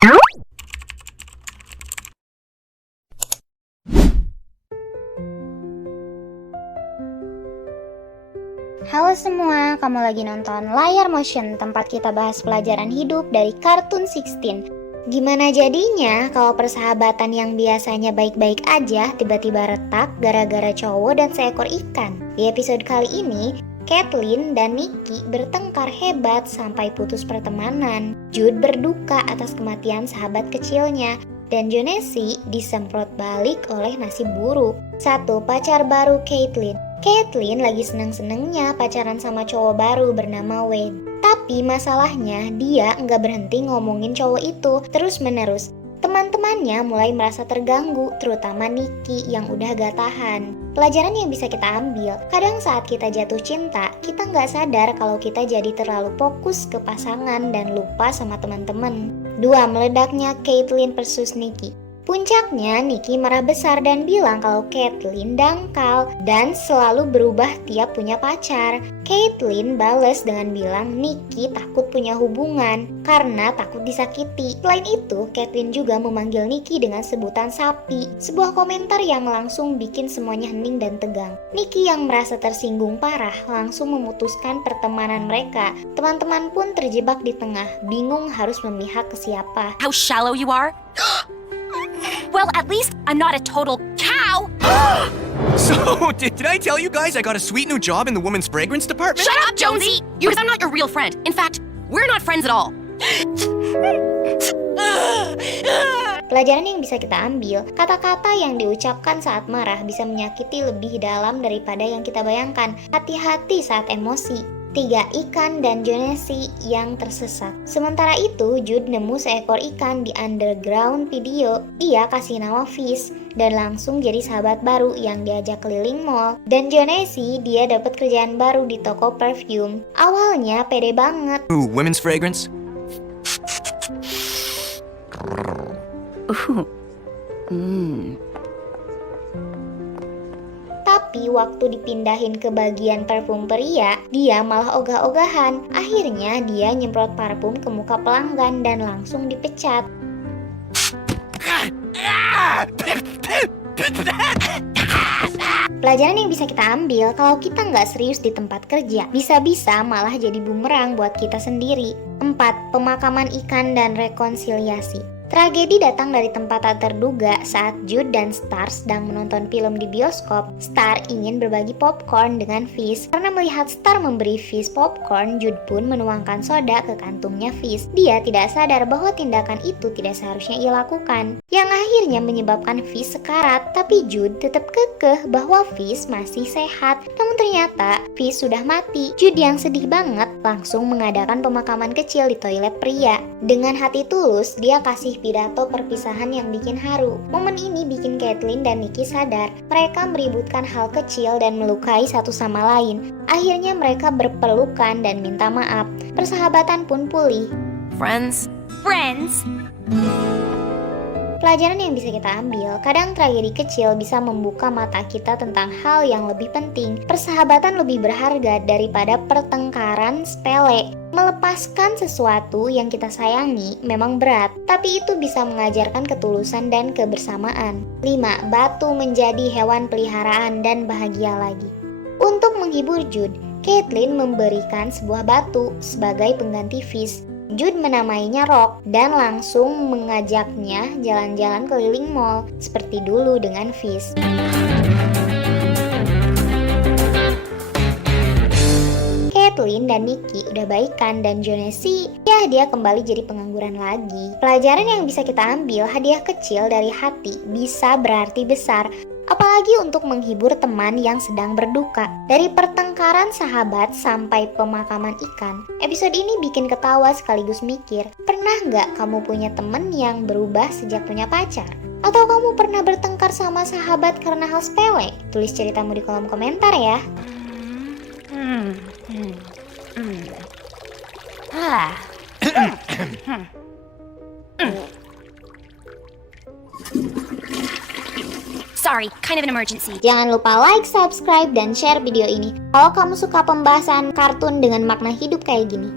Halo semua, kamu lagi nonton Layar Motion, tempat kita bahas pelajaran hidup dari Kartun 16. Gimana jadinya kalau persahabatan yang biasanya baik-baik aja tiba-tiba retak gara-gara cowok dan seekor ikan? Di episode kali ini, Caitlin dan Nikki bertengkar hebat sampai putus pertemanan. Jude berduka atas kematian sahabat kecilnya, dan Jonesy disemprot balik oleh nasib buruk. Satu pacar baru Caitlin. Caitlin lagi seneng-senengnya pacaran sama cowok baru bernama Wade. Tapi masalahnya dia nggak berhenti ngomongin cowok itu terus-menerus. Teman-temannya mulai merasa terganggu, terutama Nikki yang udah gak tahan. Pelajaran yang bisa kita ambil, kadang saat kita jatuh cinta, kita nggak sadar kalau kita jadi terlalu fokus ke pasangan dan lupa sama teman-teman. 2. Meledaknya Caitlin versus Nikki. Puncaknya, Nikki marah besar dan bilang kalau Caitlin dangkal dan selalu berubah tiap punya pacar. Caitlin bales dengan bilang Nikki takut punya hubungan karena takut disakiti. Selain itu, Caitlin juga memanggil Nikki dengan sebutan sapi. Sebuah komentar yang langsung bikin semuanya hening dan tegang. Nikki yang merasa tersinggung parah langsung memutuskan pertemanan mereka. Teman-teman pun terjebak di tengah, bingung harus memihak ke siapa. How shallow you are? Well, at least I'm not a total cow. So, did I tell you guys I got a sweet new job in the women's fragrance department? Shut up, Jonesy! Because I'm not your real friend. In fact, we're not friends at all. Pelajaran yang bisa kita ambil, kata-kata yang diucapkan saat marah bisa menyakiti lebih dalam daripada yang kita bayangkan. Hati-hati saat emosi. 3. Ikan dan Jonesy yang tersesat. Sementara itu, Jude nemu seekor ikan di underground video. Dia kasih nama Fish dan langsung jadi sahabat baru yang diajak keliling mall. Dan Jonesy, dia dapat kerjaan baru di toko perfume. Awalnya pede banget. Ooh, women's fragrance? Tapi waktu dipindahin ke bagian parfum pria, dia malah ogah-ogahan. Akhirnya dia nyemprot parfum ke muka pelanggan dan langsung dipecat. Pelajaran yang bisa kita ambil, kalau kita nggak serius di tempat kerja, bisa-bisa malah jadi bumerang buat kita sendiri. 4. Pemakaman ikan dan rekonsiliasi. Tragedi datang dari tempat tak terduga saat Jude dan Star sedang menonton film di bioskop. Star ingin berbagi popcorn dengan Fish. Karena melihat Star memberi Fish popcorn, Jude pun menuangkan soda ke kantungnya Fish. Dia tidak sadar bahwa tindakan itu tidak seharusnya ia lakukan, yang akhirnya menyebabkan Fish sekarat. Tapi Jude tetap kekeh bahwa Fish masih sehat. Namun ternyata Fish sudah mati. Jude yang sedih banget langsung mengadakan pemakaman kecil di toilet pria. Dengan hati tulus, dia kasih pidato perpisahan yang bikin haru. Momen ini bikin Caitlin dan Nikki sadar mereka meributkan hal kecil dan melukai satu sama lain. Akhirnya mereka berpelukan dan minta maaf. Persahabatan pun pulih. Friends. Pelajaran yang bisa kita ambil, kadang tragedi kecil bisa membuka mata kita tentang hal yang lebih penting. Persahabatan lebih berharga daripada pertengkaran sepele. Melepaskan sesuatu yang kita sayangi memang berat, tapi itu bisa mengajarkan ketulusan dan kebersamaan. 5. Batu menjadi hewan peliharaan dan bahagia lagi. Untuk menghibur Jude, Caitlin memberikan sebuah batu sebagai pengganti Fish. Jude menamainya Rock dan langsung mengajaknya jalan-jalan keliling mall seperti dulu dengan Fish. Caitlin dan Nikki udah baikan dan Jonesy, ya dia kembali jadi pengangguran lagi. Pelajaran yang bisa kita ambil, hadiah kecil dari hati bisa berarti besar. Apalagi untuk menghibur teman yang sedang berduka. Dari pertengkaran sahabat sampai pemakaman ikan, episode ini bikin ketawa sekaligus mikir, pernah nggak kamu punya teman yang berubah sejak punya pacar? Atau kamu pernah bertengkar sama sahabat karena hal sepele? Tulis ceritamu di kolom komentar ya. Sorry, kind of an emergency. Jangan lupa like, subscribe, dan share video ini kalau kamu suka pembahasan kartun dengan makna hidup kayak gini.